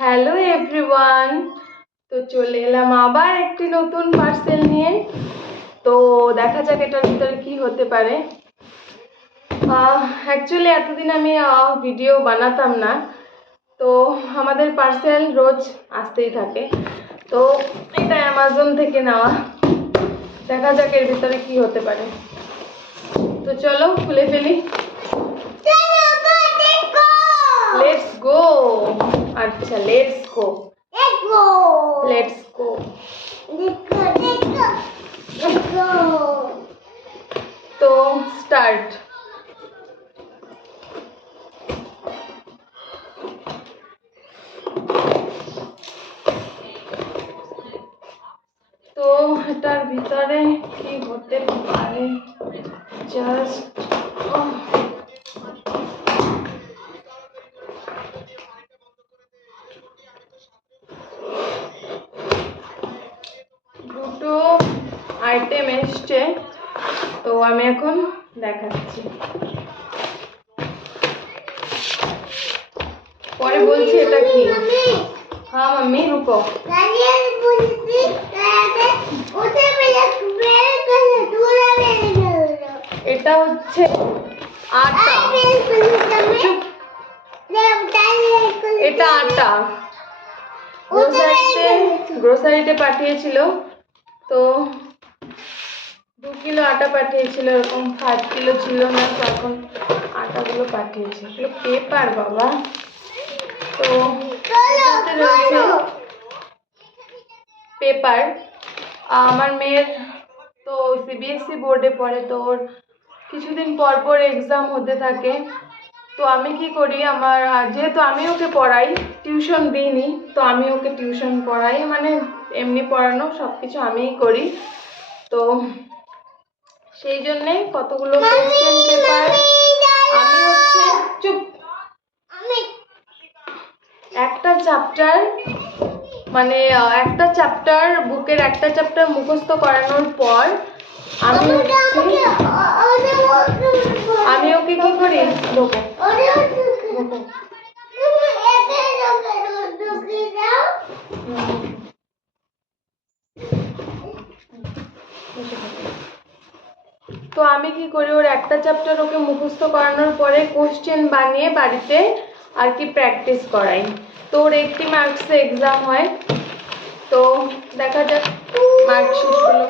Hello everyone, তো চলে এলাম আবার একটি নতুন পার্সেল নিয়ে। তো দেখা যাক এটার ভিতরে কি হতে পারে। অ্যাকচুয়ালি এতদিন আমি ভিডিও বানাতাম না, তো আমাদের পার্সেল রোজ আসতেই থাকে। তো এটা অ্যামাজন থেকে নেওয়া, দেখা যাক এর ভিতরে কি হতে পারে। তো চলো খুলে ফেলি। Let's go. আচ্ছা লেটস গো। Let's go. তো স্টার্ট। তো এটার ভিতরে কি হতে পারে জাস্ট দুটো আইটেম এসছে, তো আমি এখন দেখাচ্ছি, পরে বলছি এটা কি। হ্যাঁ মাম্মি রুকো। এটা হচ্ছে আটা। এটা আটা গ্রোসারিতে পাঠিয়েছিল, তো 2 কিলো আটা পাঠিয়েছিল, এরকম 5 কিলো ছিল না, তো এখন আটাগুলো পাঠিয়েছে। এগুলো পেপার বাবা। তো পেপার, আমার মেয়ের তো সিবিএসসি বোর্ডে পড়ে, তো ওর কিছুদিন পর পর এক্সাম হতে থাকে। তো আমি কি করি, আমার যেহেতু আমি ওকে পড়াই, টিউশন দিইনি, তো আমি ওকে টিউশন পড়াই, মানে এমনি পড়ানো সব কিছু আমিই করি। তো সেই জন্যে কতগুলো কোশ্চেন পেপার আমি হচ্ছে একটা চ্যাপ্টার, মানে একটা চ্যাপ্টার বুকের একটা চ্যাপ্টার মুখস্থ করানোর পর আমি ওকে কি করি, তো আমি কি করি, ওর একটা চ্যাপ্টার ওকে মুখস্থ করানোর পরে কোশ্চেন বানিয়ে বাড়িতে আর কি প্র্যাকটিস করাই। তো ওর 80 মার্কসে এক্সাম হয়। তো দেখা যাক মার্কশিটগুলো,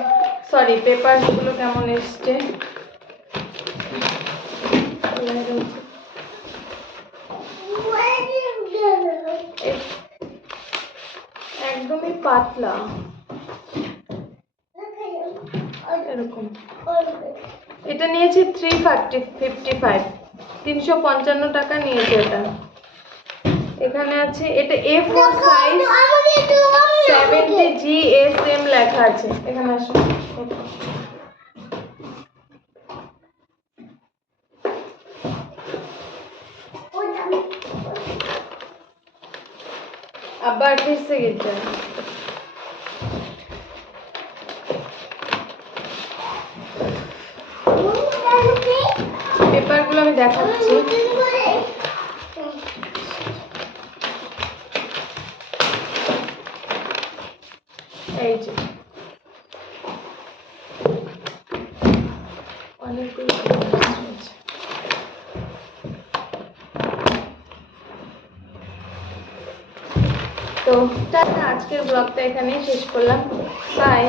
সরি পেপারসগুলো কেমন এসছে। একদমই পাতলা এরকম। এটা নিয়েছি 355, 355 টাকা নিয়েছে এটা। এখানে আছে, এটা A4 সাইজ, 70 GSM লেখা আছে। এখানে আসো, আবার फिर से गिर जाए। পেপারগুলো আমি দেখাচ্ছি। এই যে অনেকগুলো আছে। তো আজকের ব্লগটা এখানেই শেষ করলাম। বাই।